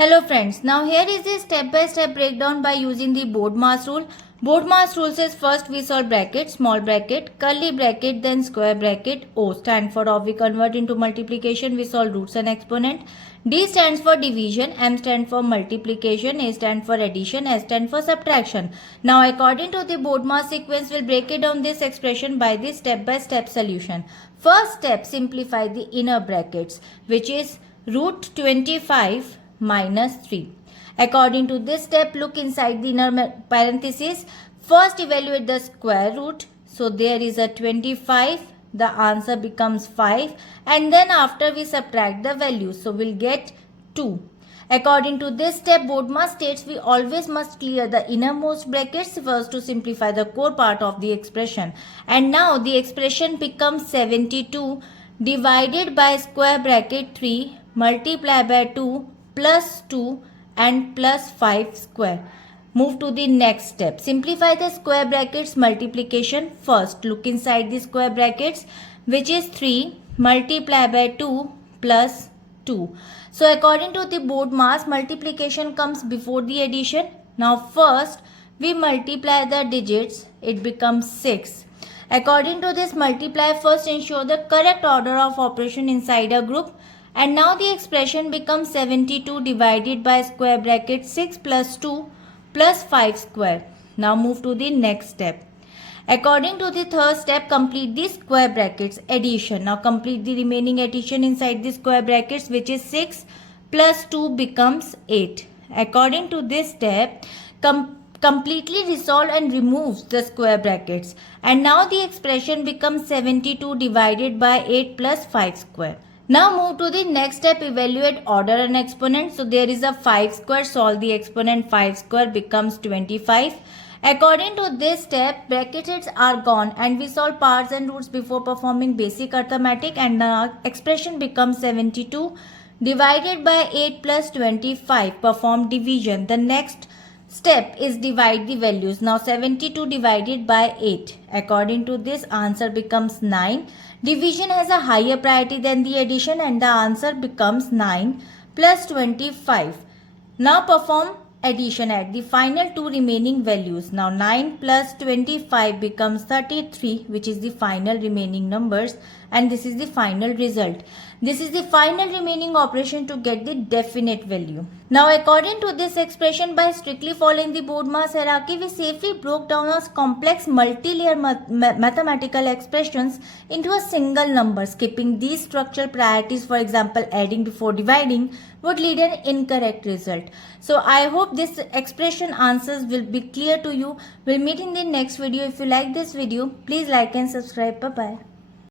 Hello friends, now here is the step-by-step breakdown by using the BODMAS rule. BODMAS rule says first we solve bracket, small bracket, curly bracket, then square bracket. O stand for off, we convert into multiplication, we solve roots and exponent. D stands for division, M stands for multiplication, A stands for addition, S stands for subtraction. Now according to the BODMAS sequence, we'll break it down this expression by the step-by-step solution. First step, simplify the inner brackets, which is root 25 minus 3. According to this step, look inside the inner parenthesis. First evaluate the square root. So there is a 25. The answer becomes 5. And then after we subtract the value. So we'll get 2. According to this step, BODMAS states we always must clear the innermost brackets first to simplify the core part of the expression. And now the expression becomes 72 divided by square bracket 3 multiplied by 2 plus 2 and plus 5 square. Move to the next step. Simplify the square brackets multiplication first. Look inside the square brackets, which is 3 multiplied by 2 plus 2. So according to the BODMAS, multiplication comes before the addition. Now first we multiply the digits. It becomes 6. According to this multiply, first ensure the correct order of operation inside a group. And now the expression becomes 72 divided by square bracket 6 plus 2 plus 5 square. Now move to the next step. According to the third step, complete the square brackets addition. Now complete the remaining addition inside the square brackets, which is 6 plus 2 becomes 8. According to this step, completely resolve and remove the square brackets. And now the expression becomes 72 divided by 8 plus 5 square. Now move to the next step, evaluate order and exponent. So there is a 5 square, solve the exponent, 5 square becomes 25. According to this step, brackets are gone and we solve parts and roots before performing basic arithmetic, and the expression becomes 72 divided by 8 plus 25. Perform division. The next step is divide the values. Now 72 divided by 8. According to this, answer becomes 9. Division has a higher priority than the addition, and the answer becomes 9 plus 25. Now perform addition at the final two remaining values. Now 9 plus 25 becomes 33, which is the final remaining numbers, and this is the final result. This is the final remaining operation to get the definite value. Now according to this expression, by strictly following the BODMAS hierarchy, we safely broke down our complex multi-layer mathematical expressions into a single number. Skipping these structural priorities, for example adding before dividing, would lead an incorrect result. So I hope this expression answers will be clear to you. We'll meet in the next video. If you like this video, please like and subscribe. Bye bye.